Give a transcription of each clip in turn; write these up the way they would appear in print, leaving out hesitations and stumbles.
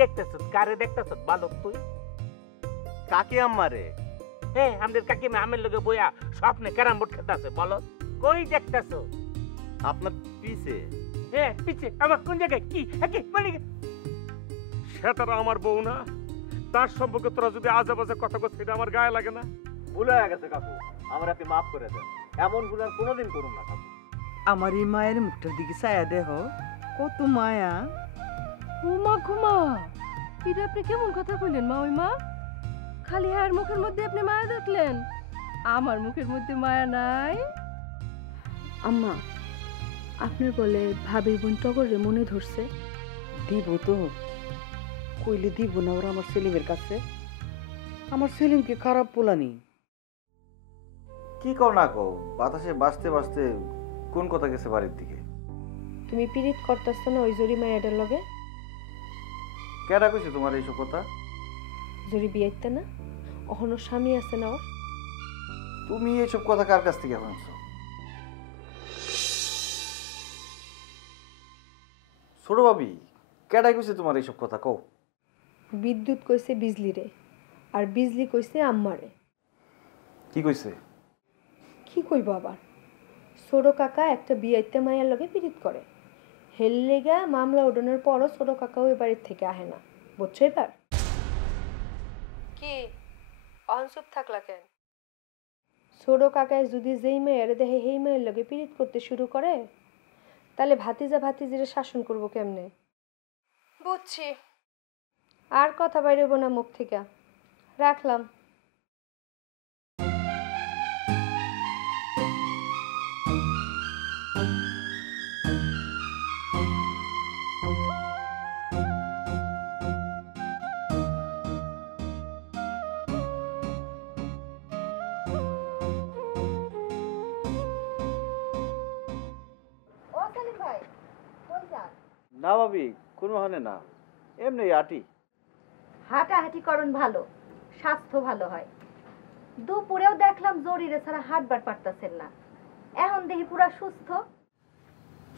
দেখতেছ? কারে দেখতেছ বালক তুই? কাকে আম্মারে? হ্যাঁ, আমাদের কাকিমা আমের লগে বইয়া স্বপ্নে ক্যারাম বোর্ড খেলতেছে। বলো কই দেখতেছ? আপনার পিছে। হ্যাঁ পিছে। আমার কোন জায়গায়? কি কি মানে? সে তারা আমার বউ না, তার সম্পর্কে তোরা যদি আজে বাজে কথা বলছিস সেটা আমার গায়ে লাগে না? ভুল হয়ে গেছে কাকু, আমার আপনি মাফ করে দেন। এমন ভুল আর কোনোদিন করুন না কাকু। আমার এই মায়ের মুখটার দিকে ছায়া দেহ, কত মায়া। ঘুমা ঘুমা, এটা আপনি কেমন কথা কইলেন মা? ওই মা খালি আর মুখের মধ্যে আপনি মায়া দেখলেন, আমার মুখের মধ্যে মায়া নাই। আম্মা, আপনার বলে ভাবির বোন টগরে মনে ধরছে। দিব তো, কইলে দিব না ওরা আমার সেলিমের কাছে? আমার সেলিমকে খারাপ পোলানি। কি কও না কও, বাতাসে বাঁচতে বাঁচতে কোন কথা গেছে বাড়ির দিকে। তুমি পিরিত করতেছ না ওই জরি মায়াটার লগে? কেডা কইছে তোমার এইসব কথা? জরি বিয়াইতে না, অহনো স্বামী আছে না ওর? তুমি এইসব কথা কার কাছ থেকে শুনছো? ছোট ভাবি, কেডা কইছে তোমার এইসব কথা কও? বিদ্যুৎ কইছে বিজলি রে, আর বিজলি কইছে আম্মারে। কি কইছে? কি কইব আবার? ছোট কাকা একটা বিয়াইতে মায়ের লগে পিরিত করে, হেললেগা মামলা উঠানোর পরও ছোট কাকা ওই বাড়ির থেকে আহে না, বুঝছো এবার? কি অনসুপ থাকলা কেন? ছোট কাকায় যদি যেই মেয়ের দেখে সেই মেয়ের লগে পিরিত করতে শুরু করে, তাহলে ভাতিজা ভাতিজিরে শাসন করবো কেমনে? বুঝছি, আর কথা বাইরেব না মুখ থেকে, রাখলাম। না ভাবি, কোনো হানে না, এমনি আটি। হাঁটাহাঁটি করুন, ভালো, স্বাস্থ্য ভালো হয়। দুপুরেও দেখলাম জরিরে ছাড়া হাঁটবার পারতেছেন না, এখন দেখি পুরা সুস্থ।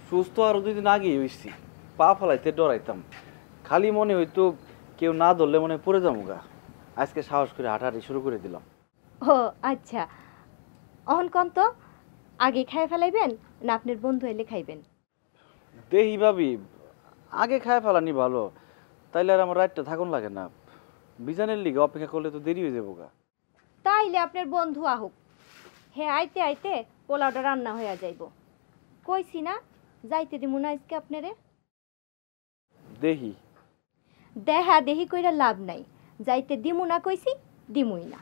সুস্থ আর 2 দিন আগেই হইছি, পা ফলাইতে ডরাইতাম, খালি মনে হইতো কেউ না ধরলে মনে পড়ে যাবো গা। আজকে সাহস করে হাঁটাহাঁটি শুরু করে দিলাম। ও আচ্ছা, অহন কন তো, আগে খাই ফেলাইবেন না আপনার বন্ধু এলে খাইবেন? দেহি ভাবি, আগে খায় ফেলানি ভালো, তাইলে আর আমার রাতটা থাকুন লাগে না। বিজানের লিগে অপেক্ষা করলে তো দেরি হয়ে যাবো গা। তাইলে আপনার বন্ধু আহুক, হ্যাঁ আইতে আইতে পোলাওটা রান্না হইয়া যাইব। কইছি না যাইতে দিমু না আজকে আপনারে? দেহি দেহা দেহি কইরা লাভ নাই, যাইতে দিমু না কইছি, দিমুই না।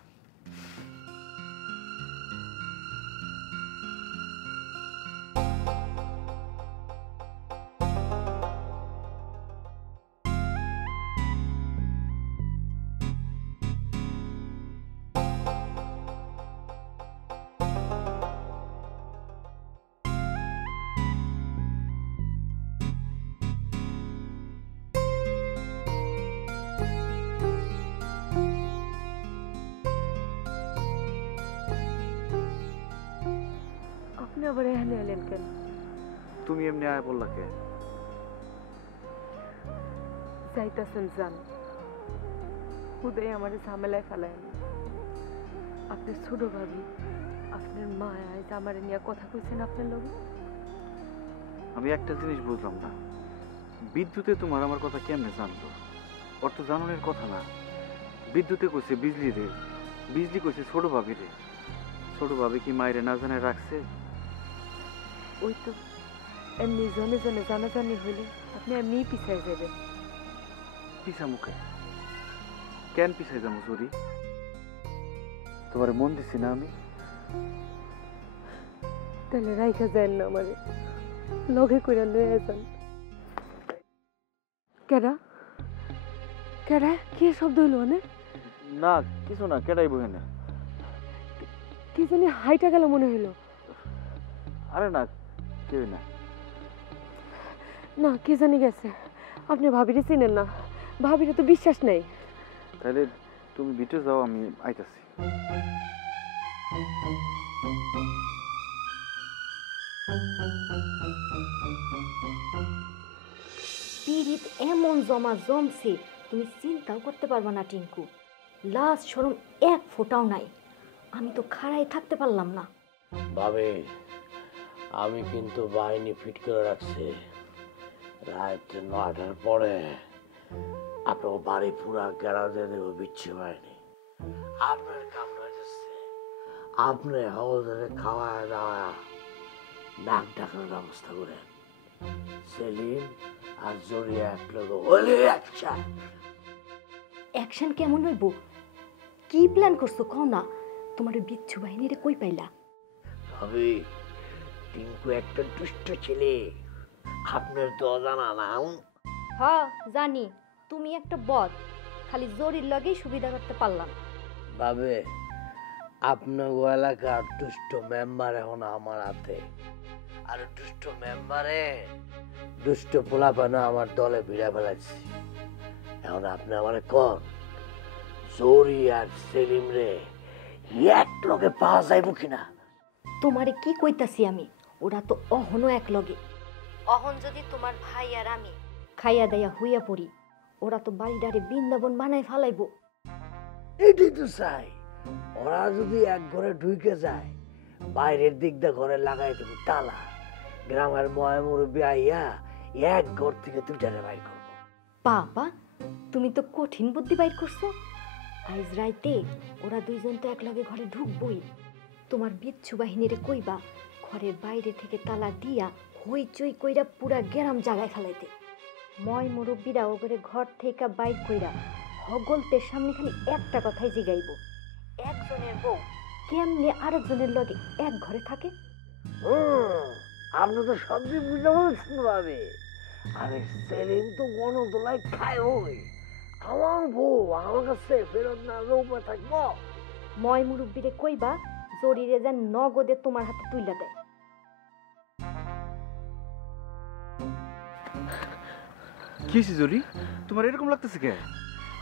আপনি আবার এখানে এলেন কেন? তুমি এমনি আয় বললা কে? যাইতাছেন যান, খুদাই আমার ঝামেলায় ফেলায়। আপনার ছোট ভাবি, আপনার মা আজ আমার নিয়ে কথা কইছেন আপনার লগে। আমি একটা জিনিস বুঝলাম না, বিদ্যুতে তোমার আমার কথা কেমনে জানলো? ওর তো জানানোর কথা না। বিদ্যুতে কইছে বিজলি রে, বিজলি কইছে ছোট ভাবি রে। ছোট ভাবি কি মায়েরে না জানে রাখছে? ওই তো এমনি জনে জনে জানাজানি হইলে আপনি এমনিই পিছাই যাবেন। পিছা মুখে কেন পিছাই যাবো সরি? তোমার মন দিছি না আমি? তাহলে রাইখা যায় না আমারে, লগে কইরা লইয়া যান। কেডা কেডা কি শব্দ হইল? না কিছু না, কেডাই বহে না। কি জানি হাইটা গেল মনে হইলো। আরে না, কেউ না। না কে জানি গেছে। আপনি ভাবিরে চিনেন না, ভাবিরে তো বিশ্বাস নেই। তাহলে তুমি ভিতরে যাও, আমি আইতাছি। পিরিত এমন জমা জমছে, তুমি চিন্তাও করতে পারবা না টিঙ্কু, লাজ শরম এক ফোঁটাও নাই। আমি তো খাড়াই থাকতে পারলাম না। ভাবি আমি কিন্তু বাহিনী ফিট করে রাখছি, রাত 9টার পরে আপনার বাড়ি পুরা গেড়া দিয়ে দেবো বিচ্ছি বাহিনী। আপনার কাম হয়েছে আপনি হাওলদারে খাওয়া দাওয়া নাক ডাকার ব্যবস্থা করেন। সেলিম আর জড়িয়ে এক লোক হলে আচ্ছা। অ্যাকশন কেমন হইব, কি প্ল্যান করছো কও না? তোমার বিচ্ছু বাহিনীরে কই পাইলা? ভাবি টিঙ্কু একটা দুষ্ট ছেলে, আপনার তো অজানা না। হ জানি, তুমি একটা বদ, খালি জরির লগেই সুবিধা করতে পারলাম। ভাবে আপনার এলাকার দুষ্ট মেম্বার এখন আমার হাতে, আর দুষ্ট মেম্বারে দুষ্ট পোলাপানা আমার দলে ভিড়ে ফেলাচ্ছি। এখন আপনি আমার কন জরি আর সেলিম রে এক লগে পাওয়া যাইব কিনা? তোমারে কি কইতাছি আমি, ওরা তো অহনও এক লগে। অহন যদি তোমার ভাই আর আমি খাইয়া দাইয়া হইয়া পড়ি, ওরা তো বাড়িটারে বৃন্দাবন বানায় ফালাইব। এটাই তো চাই, ওরা যদি এক ঘরে ঢুকে যায়, বাইরের দিক দিয়ে ঘরে লাগাই দেবো তালা, গ্রামের ময় মুরব্বী আইয়া এক ঘর থেকে দুটারে বাইর করবো। বাবা তুমি তো কঠিন বুদ্ধি বাইর করছো। আইজ রাইতে ওরা দুইজন তো এক লগে ঘরে ঢুকবই। তোমার বিচ্ছু বাহিনীরে কইবা ঘরের বাইরে থেকে তালা দিয়া হইচই কইরা পুরা গ্রাম জাগায় ফেলাইতে। ময় মুরব্বীরা ওগরে ঘর থেকে বাইর কইরা হগলতের সামনে খালি একটা কথাই জিগাইব, একজনের বউ কেমনে আরেকজনের লগে এক ঘরে থাকে? আপনি তো সবজি বুঝতে পারছেন ভাবে। আরে সেলিম তো গণদোলায় খায়, ওই আমার বউ আমার কাছে ফেরত না রৌপা থাকবো। ময় মুরব্বীরে কইবা জরিরে যেন নগদে তোমার হাতে তুইলা দেয়। কি জরি, তোমার এরকম লাগতেছে কে?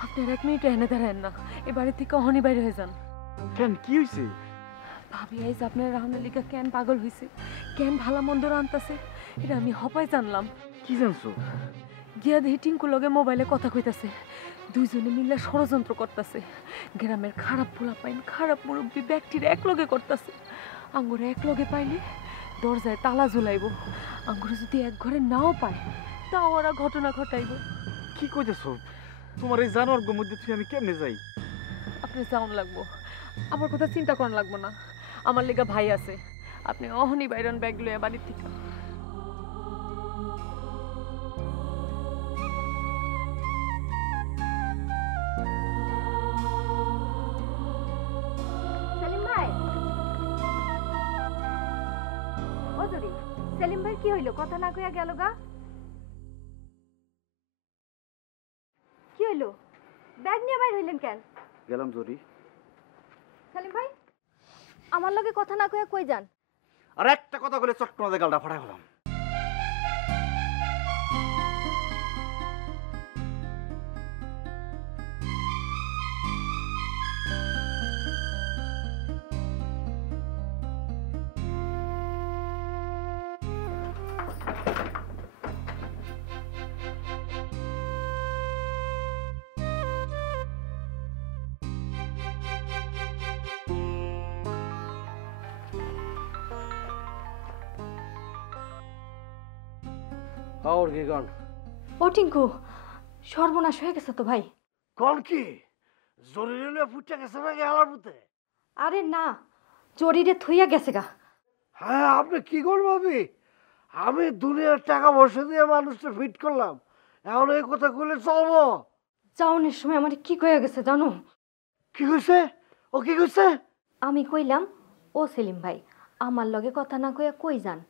আপনার 1 মিনিট এনে দাঁড়ায়েন না, এ বাড়ি থেকে অহনি বাইরে হয়ে যান। কেন কি হয়েছে? ভাবি আইজ আপনার রাহুনের লিগা কেন পাগল হইছে, কেন ভালা মন্দ আনতাছে, এটা আমি হপাই জানলাম। কি জানছো? গিয়া দেখি টিঙ্কু লগে মোবাইলে কথা কইতাছে, দুইজনে মিলে ষড়যন্ত্র করতেছে। গ্রামের খারাপ পোলা পাইন খারাপ মুরব্বী ব্যক্তিরা এক লগে করতেছে। আঙ্গুরে এক লগে পাইলে দরজায় তালা ঝুলাইব, আঙ্গুরে যদি এক ঘরে নাও পায় তাও ওরা ঘটনা ঘটাইব। কি কইতেছো? তোমার এই জানোয়ার মধ্যে তুই আমি কেমনে যাই? আপনি যাওন লাগবো, আমার কথা চিন্তা করান লাগবো না। আমার লেগা ভাই আছে, আপনি অহনি বাইরন ব্যাগ লইয়া বাড়ির থেকে। সেলিম ভাই, ও জরি, সেলিম ভাই কি হইলো? কথা না কইয়া গেল গা। কি হইলো? ব্যাগ নিয়ে বাইর হইলেন কেন? গেলাম জরি। সেলিম ভাই আমার লগে কথা না কইয়া কই যান? আর একটা কথা বলে চট্টনাতে গালটা ফাটাই ফেলাম। और की कौन ও টিঙ্কু, সর্বনাশ হয়ে গেছে তো ভাই। कौन की জরুরি লয়ে ফুটে গেছে নাকি আলার পুতে? আরে না, জরিরে থুইয়া গেছে গা। হ্যাঁ আপনি কি করবো? আমি দুনিয়ার টাকা পয়সা দিয়ে মানুষটা ফিট করলাম, এখন এই কথা কইলে চলবো? যাওনের সময় আমার কি কইয়া গেছে জানো? কি কইছে? ও কি কইছে? আমি কইলাম, ও সেলিম ভাই আমার লগে কথা না কইয়া কই যান?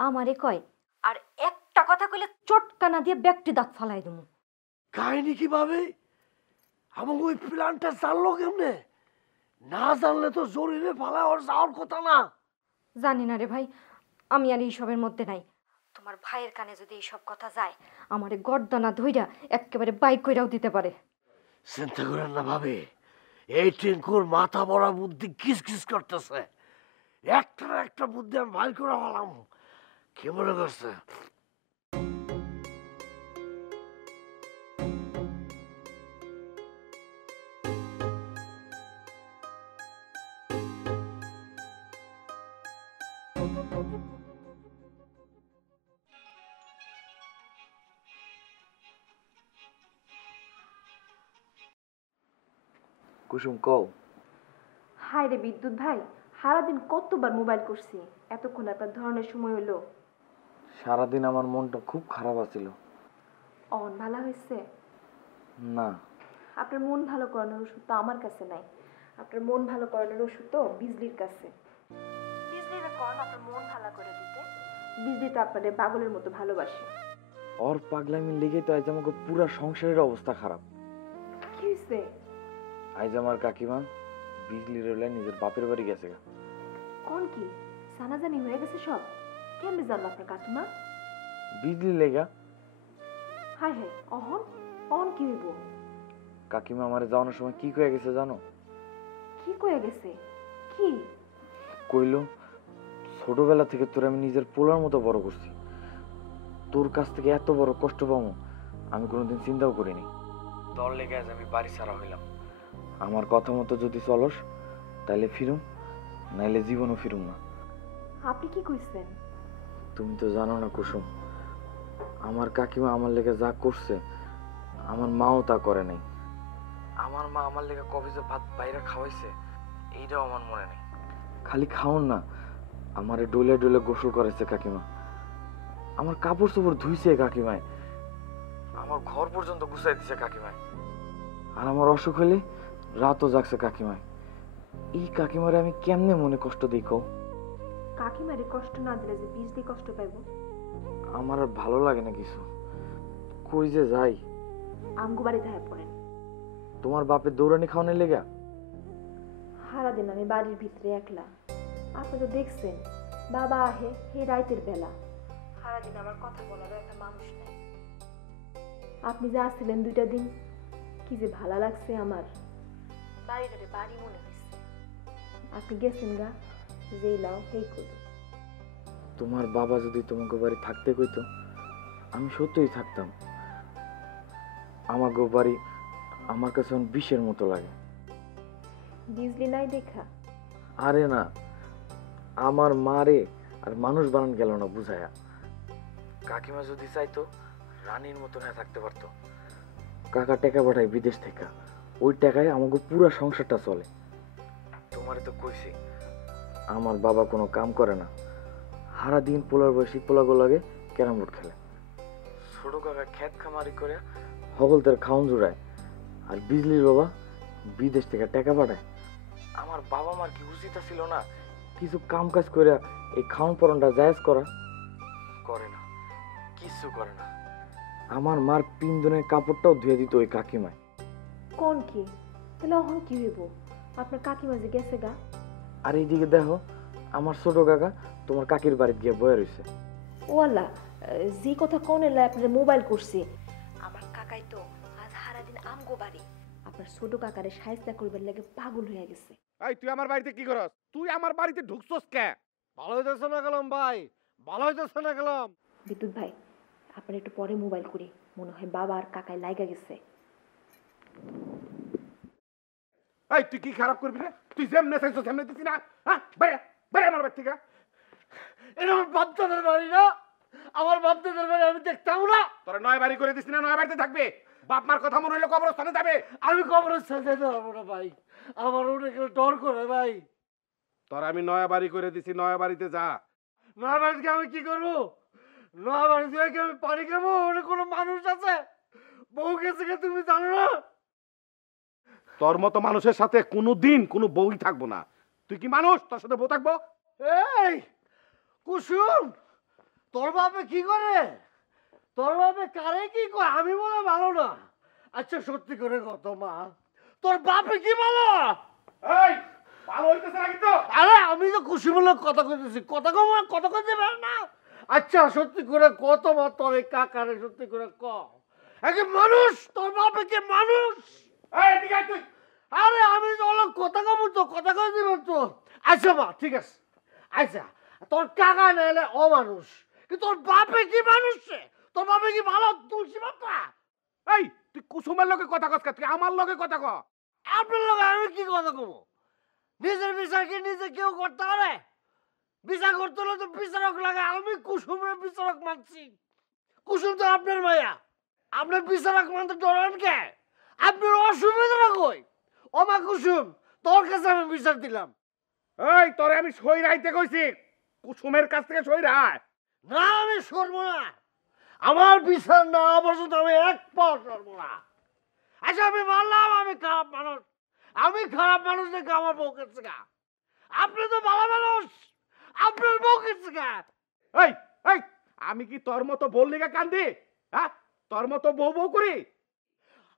আমারে কয়, আর একটা কথা কইলে চটকানা দিয়ে ব্যাগটি দাঁত ফালাই দেবো। কাহিনী কিভাবে? আমাকে ওই প্ল্যানটা জানলো কেমনে? না জানলে তো জরুরি ফালা ওর যাওয়ার কথা না। জানি না রে ভাই, আমি আর এইসবের মধ্যে নাই। তোমার ভাইয়ের কানে যদি এইসব কথা যায়, আমারে গর্দানা ধইরা একেবারে বাইক কইরাও দিতে পারে। চিন্তা করেন না ভাবে, এই টিঙ্কুর মাথা বড়া বুদ্ধি কিস কিস করতেছে। একটা বুদ্ধি আমি ভাই করে হলাম। কি মনে করছে? কুসুম কও। হাই রে বিদ্যুৎ ভাই, সারাদিন কতবার মোবাইল করছি, এতক্ষণ আপনার ধরনের সময় হলো। সারাদিন আমার মনটা খুব খারাপ আছিল। অন ভালো হয়েছে? না। আপনার মন ভালো করানোর ওষুধ তো আমার কাছে নাই। আপনার মন ভালো করানোর ওষুধ তো বিজলির কাছে। বিজলির কোন আপনার মন ভালো করে দিতে। বিজলি তো আপনাদের পাগলের মতো ভালোবাসে। ওর পাগলামি লেগে তো আজ আমাকে পুরো সংসারের অবস্থা খারাপ। কি হইছে? আজ আমার কাকিমা বিজলি রেলে নিজের বাপের বাড়ি গেছে। কোন কি জানাজানি হয়ে গেছে সব? কেমনে জানলো আপনার কাকিমা? বিজলি লেগা। হাই হাই, অহন অহন কি হইব? কাকিমা আমারে যাওয়ানোর সময় কি কয়ে গেছে জানো? কি কয়ে গেছে? কি কইলো, ছোটবেলা থেকে তোর আমি নিজের পোলার মতো বড় করছি, তোর কাছ থেকে এত বড় কষ্ট পাবো আমি কোনোদিন চিন্তাও করিনি। তোর লেগে আজ আমি বাড়ি ছাড়া হইলাম। আমার কথা মতো যদি চলস তাইলে ফিরুম, নাইলে জীবনও ফিরুম না। আপনি কি কইছেন? তুমি তো জানো না কুসুম, আমার কাকিমা আমার লেগে যা করছে আমার মাও তা করে নাই। আমার মা আমার লেগে কবে যে ভাত বাইরে খাওয়াইছে এইটাও আমার মনে নেই। খালি খাওন না, আমারে ডলে ডলে গোসল করেছে কাকিমা, আমার কাপড় চোপড় ধুইছে কাকিমায়, আমার ঘর পর্যন্ত গুছাই দিছে কাকিমায়। আর আমার অসুখ হলে রাতও জাগছে কাকিমায়। এই কাকিমারে আমি কেমনে মনে কষ্ট দিই কও? কাকিমারে কষ্ট না দিলে যে বিজলি কষ্ট পাইব? আমার আর ভালো লাগে না কিছু, কই যে যাই। আমগো বাড়িতে হ্যাঁ পড়েন। তোমার বাপের দৌড়ানি খাওয়ানোর লেগা? সারাদিন আমি বাড়ির ভিতরে একলা। আপনি তো দেখছেন বাবা আহে হে রাইতের বেলা, সারাদিন আমার কথা বলারও একটা মানুষ নাই। আপনি যে আসছিলেন 2টা দিন, কি যে ভালো লাগছে আমার। বাড়িটারে বাড়ি মনে হয়েছে। আপনি গেছেন গা, যেই লাও সেই করো। তোমার বাবা যদি তোমাকে বাড়ি থাকতে কইতো আমি সত্যিই থাকতাম। আমার বাড়ি আমার কাছে বিষের মতো লাগে। বিজলি নাই দেখা? আরে না, আমার মারে আর মানুষ বানান গেল না বুঝায়া। কাকিমা যদি চাইতো রানীর মতো না থাকতে পারতো। কাকা টাকা পাঠায় বিদেশ থেকে, ওই টাকায় আমাকে পুরো সংসারটা চলে। তোমারে তো কইছি আমার বাবা কোনো কাম করে না, সারাদিন পোলার বয়সী পোলাগো লাগে ক্যারাম বোর্ড খেলে। ছোট কাকা খেত খামারি করে হগলদের খাউন জোড়ায়, আর বিজলির বাবা বিদেশ থেকে টাকা পাঠায়। আমার বাবা মার কি উচিত ছিল না কিছু কাম কাজ করে এই খাউন পরনটা জায়েজ করা? করে না, কিছু করে না। আমার মার পিন্দনের কাপড়টাও ধুয়ে দিত ওই কাকিমায়। কোন কি? তাহলে এখন কি হইব? আপনার কাকিমা যে গেছে গা। আর এইদিকে দেখো আমার ছোট কাকা তোমার কাকির বাড়িতে গিয়ে বয়ে রয়েছে। ও আল্লাহ, যে কথা কোন এলা আপনার মোবাইল করছে। আমার কাকাই তো আজ সারাদিন আমগো বাড়ি। আপনার ছোট কাকারে সাহায্য করবার লাগে পাগল হয়ে গেছে। এই তুই আমার বাড়িতে কি করস? তুই আমার বাড়িতে ঢুকছস কে? ভালো হইতেছে না গেলাম ভাই, ভালো হইতেছে না গেলাম। বিদ্যুৎ ভাই, আপনার একটু পরে মোবাইল করি, মনে হয় বাবা আর কাকাই লাইগা গেছে। এই তুই কি খারাপ করবি রে? তুই যেমনে চাইছস সেমনে দিছিস না? হ্যাঁ, বাইরে বাইরে আমার বাড়ি থেকে। এটা আমার বাপদাদের বাড়ি না, আমার বাপদাদের বাড়ি আমি দেখতাম না। তোরা নয় বাড়ি করে দিস না, নয় বাড়িতে থাকবে। বাপ মার কথা মনে হইলে কবরস্থানে যাবে। আমি কবরস্থান যেতে পারবো না ভাই, আমার ওটা কেউ ডর করে ভাই। তোর আমি নয়া বাড়ি করে দিছি, নয়া বাড়িতে যা। নয়া বাড়িতে আমি কি করবো? নয়া বাড়িতে কি আমি পানি খাবো? ওটা কোনো মানুষ আছে? বউ গেছে কে তুমি জানো না? তোর মতো মানুষের সাথে কোনোদিন কোনো বউই থাকবো না। তুই কি মানুষ তোর সাথে বউ থাকবো? এই কুসুম, তোর বাপে কি করে? তোর বাপে কারে কি করে? আমি বলে ভালো না। আচ্ছা সত্যি করে কত মা, তোর বাপে কি ভালো? এই ভালো হইতেছে না কিন্তু। আরে আমি তো কুসুমের কথা কইতেছি, কথা কম কথা কইতে পার না। আচ্ছা সত্যি করে কত মা, তোর এই কাকারে সত্যি করে ক। একে মানুষ, তোর বাপে কি মানুষ? এই এদিকে আয় তুই। আরে আমি তো অনেক কথা কম তো, কথা কই দিব তো। আচ্ছা মা ঠিক আছে, আচ্ছা তোর কাকা না এলে অমানুষ, কিন্তু তোর বাপে কি মানুষ রে? তোর বাপে কি ভালো তুলসী বাপা? এই তুই কুসুমের লগে কথা কস কে? তুই আমার লগে কথা ক। আপনার লগে আমি কি কথা কব? নিজের বিচার কি নিজে কেউ করতে পারে? বিচার করতে হলে তো বিচারক লাগে। আমি কুসুমের বিচারক মানছি। কুসুম তো আপনার মায়া, আপনার বিচারক মানতে ডরান কে? আপনার অসুবিধা কই? ওমা কুসুম, তোর কাছে আমি বিচার দিলাম। এই তোরে আমি সই রাইতে কইছি, কুসুমের কাছ থেকে সই রায়। না, আমি সরবো না। আমার বিচার না হওয়া পর্যন্ত আমি এক পাও সরবো না। আচ্ছা, আমি মানলাম আমি খারাপ মানুষ। আমি খারাপ মানুষ দেখে আমার বউ কেছে গা। আপনি তো ভালো মানুষ, আপনার বউ কেছে গা। এই এই আমি কি তোর মতো বললি গা কান্দি? হ্যাঁ, তোর মতো বউ বউ করি?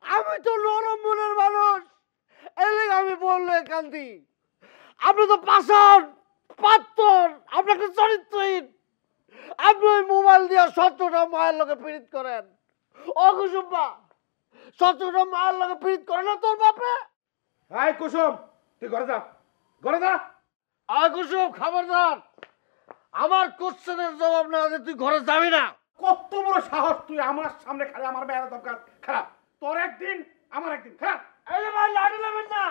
আমি তো নরম মনের মানুষ, এলে আমি বললে কান্দি। আপনি তো পাষাণ পাথর, আপনাকে চরিত্রহীন। আপনি ওই মোবাইল দিয়ে 17টা মায়ের লগে পীড়িত করেন। অকুসুম্বা, 17টা মায়ের লগে পীড়িত করে না তোর বাপে? এই কুসুম, তুই ঘরে যা, ঘরে যা। কুসুম, খবরদার, আমার কোশ্চেনের জবাব না দিয়ে তুই ঘরে যাবি না। কত বড় সাহস তুই আমার সামনে খালি আমার মেয়ের দরকার খারাপ। তোর একদিন আমার একদিন খারাপ। এই যে ভাই, লাঠি নেবেন না,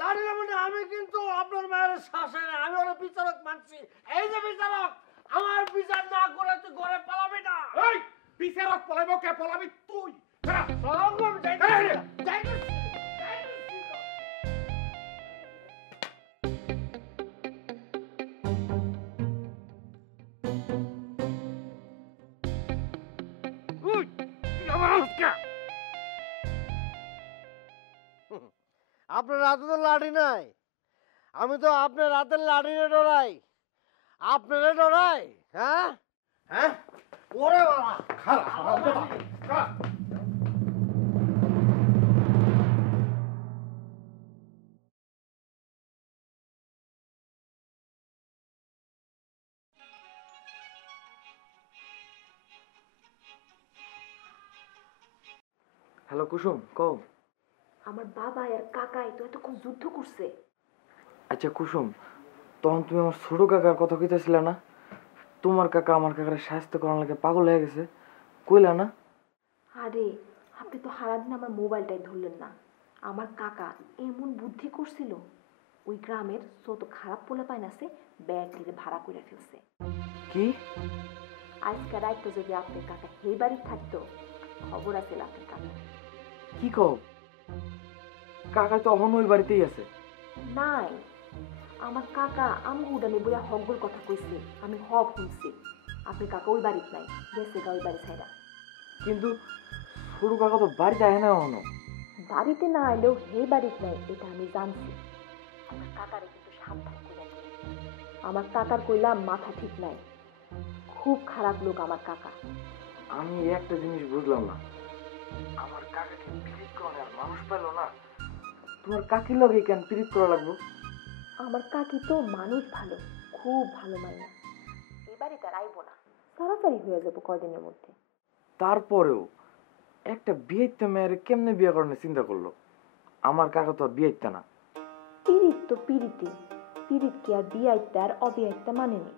লাঠি নেবেন না। আমি কিন্তু আপনার মায়ের শাসে না, আমি ওরা বিচারক মানছি। এই যে বিচারক, আমার বিচার না করে তুই ঘরে পালাবি না। এই বিচারক পলাইব কে? পলাবি তুই। খারাপ। চলো, আমি যাইতেছি, যাইতেছি। উই, তুই আমার আজকে আপনার হাতে তো লাঠি নাই, আমি তো আপনার হাতের লাঠিরে ডরাই। আপনারে ডরাই? হ্যাঁ হ্যাঁ, ওরে বাবা, খারাপ খারাপ। হ্যালো কুসুম, কও। আমার বাবা আর কাকাই তো এতক্ষণ যুদ্ধ করছে। আচ্ছা কুসুম, তখন তুমি আমার ছোট কাকার কথা কইতেছিলে না? তোমার কাকা আমার কাকার স্বাস্থ্য করার লাগে পাগল হয়ে গেছে, কইলা না? আরে আপনি তো সারাদিন আমার মোবাইলটাই ধরলেন না। আমার কাকা এমন বুদ্ধি করছিল, ওই গ্রামের যত খারাপ পোলাপাইন আছে ব্যাগ দিয়ে ভাড়া করে ফেলছে। কি? আজকে রাইতে যদি আপনার কাকা সেই বাড়ি থাকতো, খবর আছে আপনার কাকা। কি কও? কাকা তো অহন ওই বাড়িতেই আছে। নাই, আমার কাকা আমগো উডানে বইয়া হকগুর কথা কইছে, আমি হক শুনছি। আপনার কাকা ওই বাড়িতে নাই, গেছে গা ওই বাড়ি ছাইরা। কিন্তু ছোট কাকা তো বাড়িতে আহে না এখনো। বাড়িতে না এলেও হে বাড়িতে নাই, এটা আমি জানছি। আমার কাকারে কিন্তু সাবধান করে দিন। আমার কাকার কইলাম মাথা ঠিক নাই, খুব খারাপ লোক আমার কাকা। আমি একটা জিনিস বুঝলাম না, আমার কাকাকে পিরিত করে আর মানুষ পেলো না, তোমার কাকির লগে কেন পিরিত করা লাগবো? আমার কাকি তো মানুষ ভালো, খুব ভালো মাইনা। এই বাড়িতে আর আইবো না, তাড়াতাড়ি হয়ে যাবো কয়দিনের মধ্যে। তারপরেও একটা বিয়েতে মেয়ের কেমনে বিয়ে করার চিন্তা করলো? আমার কাকা তো আর বিয়েতে না। পিরিত তো পিরিতি, পিরিত কি আর বিয়াইতে আর অবিয়াইতে মানেনি?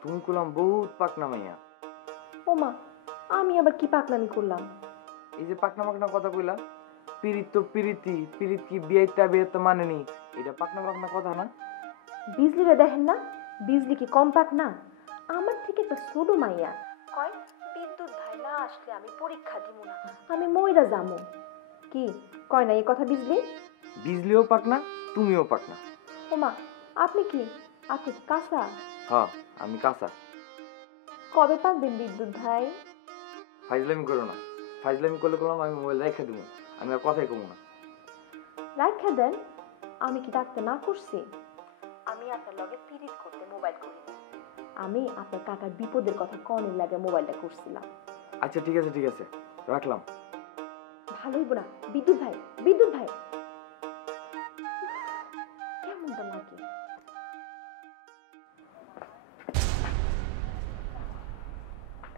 তুমি কইলাম বহুত পাকনা মাইয়া। ওমা, আমি আবার কি পাকনামি করলাম? এই যে পাকনা পাকনা কথা কইলা, পিরিত তো পিরিতি, পিরিত কি বিয়েতে বিয়েতে মানেনি, এটা পাকনা পাকনা কথা না? বিজলিরে দেখেন না, বিজলি কি কম পাক না? আমার থেকে একটা ছোট মাইয়া কয় বিদ্যুৎ ভাই না আসলে আমি পরীক্ষা দিব না, আমি মইরা যামু। কি কয় না এই কথা বিজলি? বিজলিও পাকনা, তুমিও পাকনা। ওমা, আপনি কি কাঁচা? হ্যাঁ, আমি কাঁচা। কবে পাকবেন বিদ্যুৎ ভাই? ফাইজলামি করো না, ফাইজলামি করলে করলাম আমি মোবাইল রেখে দেবো, আমি আর কথাই কমো না। রাখা দেন, আমি কি ডাক্তার না করছি? আমি আপনার লগে পিরিত করতে মোবাইল করি, আমি আপনার কাকার বিপদের কথা কনের লাগে মোবাইলটা করছিলাম। আচ্ছা ঠিক আছে ঠিক আছে, রাখলাম। ভালো হইব না বিদ্যুৎ ভাই, বিদ্যুৎ ভাই কেমনটা লাগে?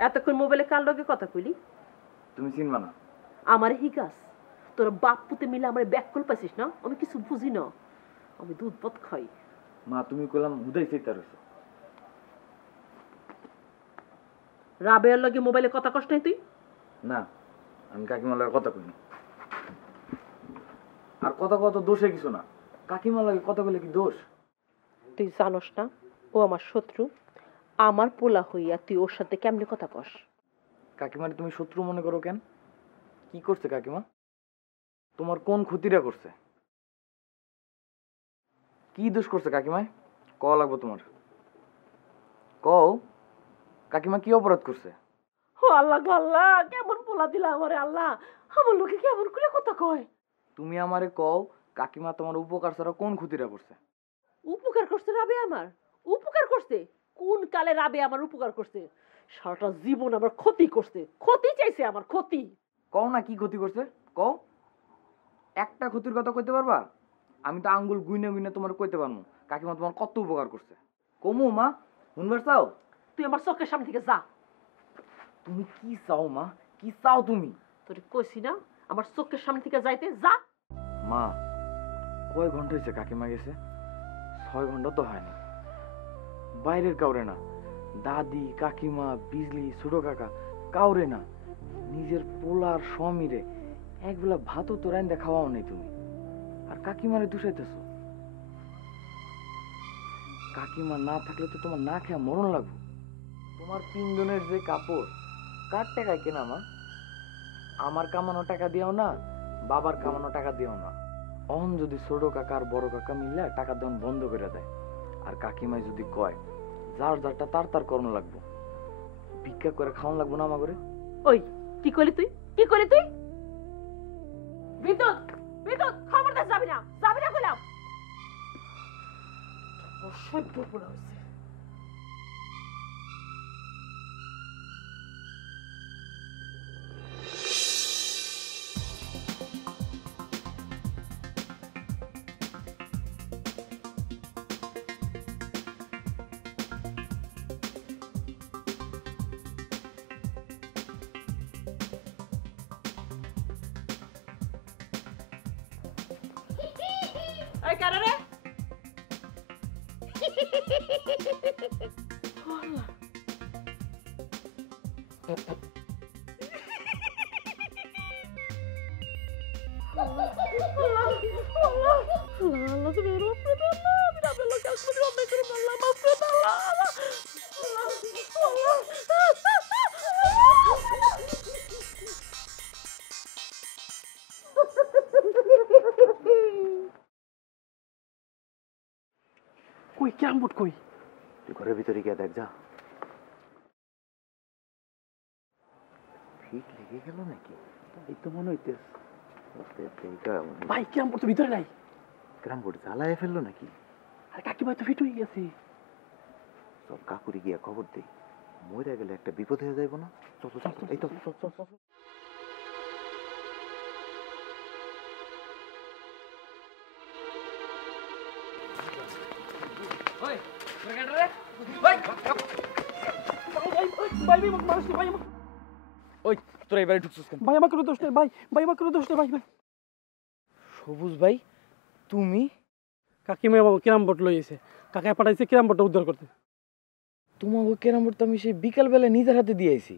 এতক্ষণ মোবাইলে কার লগে কথা কইলি? তুমি চিনবা না? আমার হিকাস, তোর বাপ পুতে মিলে আমার ব্যাক কল পাইছিস না? আমি কিছু বুঝি না, আমি দুধ ভাত খাই। মা তুমি কইলাম হুদাই চাইতে রইছো। রাবেয়ার লগে মোবাইলে কথা কস নাই তুই? না, আমি কাকিমার লগে কথা কইনি। আর কথা কত দোষে কিছু না, কাকিমার লগে কথা বলে কি দোষ? তুই জানোস না ও আমার শত্রু, আমার পোলা হইয়া তুই ওর সাথে কেমনে কথা কস? কাকিমারে তুমি শত্রু মনে করো কেন? কি করছে কাকিমা? তোমার কোন ক্ষতিটা করছে? কি দোষ করছে কাকিমায়? ক লাগবো তোমার, কও কাকিমা কি অপরাধ করছে? ও আল্লাহ গো আল্লাহ, কেমন পোলা দিলা আমারে আল্লাহ, আমার লোকে কেমন করে কথা কয়। তুমি আমারে কও কাকিমা তোমার উপকার ছাড়া কোন ক্ষতিটা করছে? উপকার করছে রাবে আমার? উপকার করছে? কোন কালে রাবে আমার উপকার করছে? সারাটা জীবন আমার ক্ষতি করছে, ক্ষতি চাইছে আমার, ক্ষতি। কও না কি ক্ষতি করছে, কও। একটা ক্ষতির কথা কইতে পারবা? আমি তো আঙ্গুল গুইনে গুইনে তোমার কইতে পারবো কাকিমা তোমার কত উপকার করছে। কমু মা, শুনবার চাও? তুই আমার চোখের সামনে থেকে যা। তুমি কি চাও মা, কি চাও তুমি? তোর কইছি না আমার চোখের সামনে থেকে যাইতে, যা। মা, কয় ঘন্টা হয়েছে কাকিমা গেছে? 6 ঘন্টা তো হয়নি। বাইরের কাউরে না, দাদি কাকিমা বিজলি ছোট কাকা কাউরে না, নিজের পোলার স্বামীরে একবেলা ভাতও তো রাইন্দা খাওয়াও নেই তুমি, আর কাকিমারে দুষাইতেছো। কাকিমা না থাকলে তো তোমার না খেয়া মরণ লাগবো। তোমার তিনজনের যে কাপড় কার টাকায় কেনা মা? আমার কামানো টাকা দিও না, বাবার কামানো টাকা দিও না। অহন যদি ছোট কাকা আর বড় কাকা মিললে টাকা দেওয়ান বন্ধ করে দেয়, আর কাকিমাই যদি কয় যার যারটা তার তার কর্ম লাগবো, ভিক্ষা করে খাওয়ান লাগবো না আমাগরে? ওই কি করলি তুই, কি করলি তুই? বিদ্যুৎ, বিদ্যুৎ, খবরদার যাবি না, যাবি না কইলাম। অসভ্য পোলা হইছে। এই কারা রে? আল্লাহ। কই কেমন কই? তুই ঘরের ভিতরে গিয়ে দেখ যা। ঠিক লেগে গেল নাকি? এই তো মনে হইতেছে। ভাই কেমন তো ভিতরে নাই? গ্রাম বোর্ড জ্বালায় ফেললো নাকি? আর কাকিমা তো ফিট হয়ে গেছে। সব কাকুরি গিয়া খবর দেই, মরে গেলে একটা বিপদ হয়ে যাইব না? চল চল চল, এই তো চল চল চল। ওই তোরা এবারে ঢুকছিস কেন? ভাই আমাকে দোষ নেই ভাই, ভাই আমাকে দোষ নেই ভাই। সবুজ ভাই তুমি? কাকিমা বাবু কিরাম বোট লইছে, কাকায় পাঠাইছে কিরাম বোটটা উদ্ধার করতে। তোমাকে ক্যারাম বোর্ড তো আমি সেই বিকাল বেলা নিজের হাতে দিয়েছি।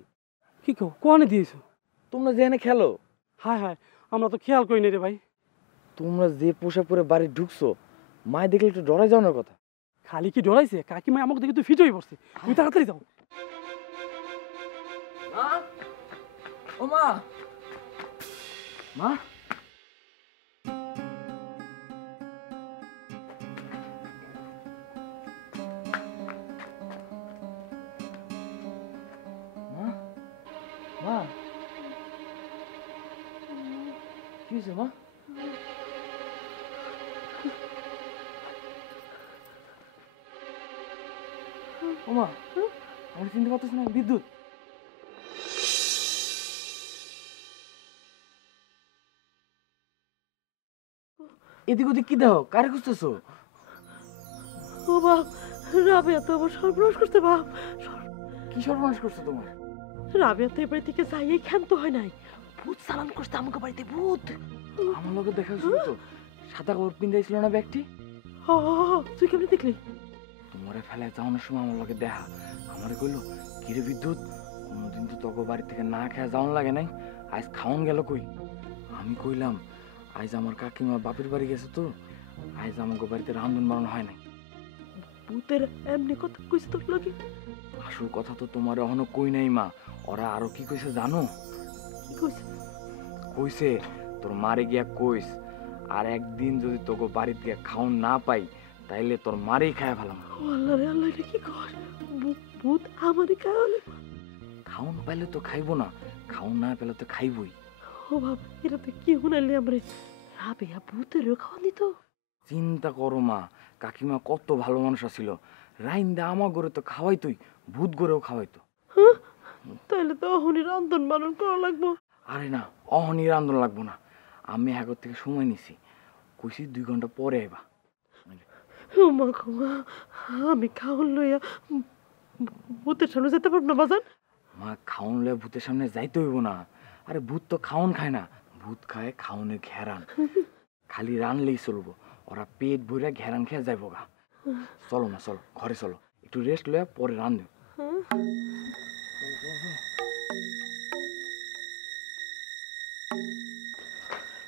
কি কো, কোয়ানে দিয়েছো? তোমরা যেখানে খেলো। হায় হায়, আমরা তো খেয়াল করি না রে ভাই। তোমরা যে পোশাক পরে বাড়ি ঢুকছো, মায় দেখলে একটু ডরাই যাওয়ার কথা। খালি কি ডরাইছে? কাকিমা আমাকে দেখে তো ফিট হয়ে পড়ছে। তুমি তাড়াতাড়ি যাও। ও মা, মা মা মা কি হয়েছে মা? ও মা, আমি চিনতে পারতেছি না। বিদ্যুৎ, এদিক ওদিক কি দাও? কারে খুঁজতেছো? ও বাপ, রাবেয়া তো আমার সর্বনাশ করছে বাপ। কি সর্বনাশ করছো তোমার? রাবেয়া তো এবারে থেকে যাইয়েই ক্ষান্ত হয় নাই। ভূত চালান করছে আমাকে বাড়িতে, ভূত। আমার লগে দেখা হয়েছিল তো, সাদা কাপড় পিন্ধাইছিল না ব্যাগটি? তুই কেমনি দেখলি? তোমারে ফেলায় যাওয়ানোর সময় আমার লগে দেখা, আমারে কইলো কিরে বিদ্যুৎ, কোনোদিন তো তোকে বাড়ি থেকে না খেয়ে যাওয়ান লাগে নাই, আজ খাওয়ান গেল কই? আমি কইলাম আজ আমার কাকিমা বাপের বাড়ি গেছে তো, আজ আমাকে বাড়িতে রান্ধন বাড়ানো হয় নাই। ভূতের এমনি কথা কইছে তোর লগে? আসল কথা তো তোমার এখনো কই নাই মা। ওরা আরো কি কইছে জানো? কি কইছে? কইছে তোর মারে গিয়া কইস আর একদিন যদি তোকে বাড়িতে গিয়া খাওন না পাই তাইলে তোর মারেই খায় ফেলাম। আল্লাহ রে আল্লাহ, এটা কি কর? ভূত আমারই খাওয়ালে? খাওন পাইলে তো খাইবো না, খাওন না পেলে তো খাইবই। ও বাবা, এটা তো কি শুনাইলি আমরে? রাবেয়া ভূতেরও খাওয়ানি তো? চিন্তা করো মা, কাকিমা কত ভালো মানুষ ছিল। রাইন্দা আমার ঘরে তো খাওয়াইতোই, ভূত ঘরেও খাওয়াইতো। তাইলে তো অহনি রান্ধন বারণ করা লাগবো। আরে না, অহনি রান্ধন লাগবো না। আমি আগর থেকে সময় নিছি, কইছি 2 ঘন্টা পরে আইবা। ও মা গো মা, আমি খাওয়ান লইয়া ভূতের সামনে যেতে পারব না বাজান? মা খাওন লইয়া ভূতের সামনে যাইতে হইব না। আরে ভূত তো খাওন খায় না, ভূত খায় খাওনের ঘেরান। খালি রানলেই চলবো, ওরা পেট ভরে ঘেরান খেয়ে যাইব গা। চলো মা চলো, ঘরে চলো, একটু রেস্ট লইয়া পরে রান দেব।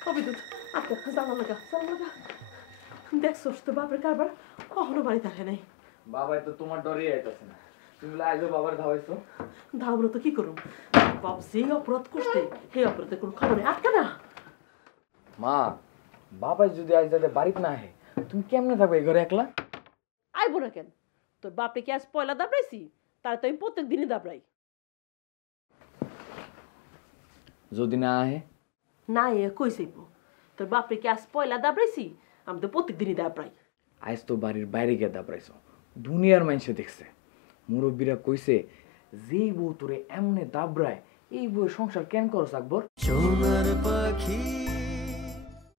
অবিদ্যুৎ, আচ্ছা জানা লাগা, জানা লাগা। দেখছোস তো বাপের কারবার কখনো বাড়িতে আসে নাই। বাবাই তো তোমার ডরে আইতাছে না, তুমি আইজো বাবার ধাওয়াইছো। ধাবলো তো কি করুম, বাপ যেই অপরাধ করতে সেই অপরাধের কোনো খবরে আটকে না। মা, বাবাই যদি আজ যাতে বাড়িতে না আহে তুমি কেমনে থাকবে এই ঘরে একলা? আইবো না কেন? তোর বাপে কি আজ পয়লা দাবড়াইছি? তাহলে তো আমি প্রত্যেক দিনই দাবড়াই। যদি না আহে? না এ কই যাইব? তোর বাপে কি আজ পয়লা দাবড়াইছি? আমি তো প্রত্যেক দিনই দাবড়াই। আজ তো বাড়ির বাইরে গিয়ে দাবড়াইছো, দুনিয়ার মানুষে দেখছে। মুরব্বীরা কইছে যেই বউ তোরে এমনে দাবড়ায় এই বউ সংসার কেন করছ আকবর? সোনার পাখি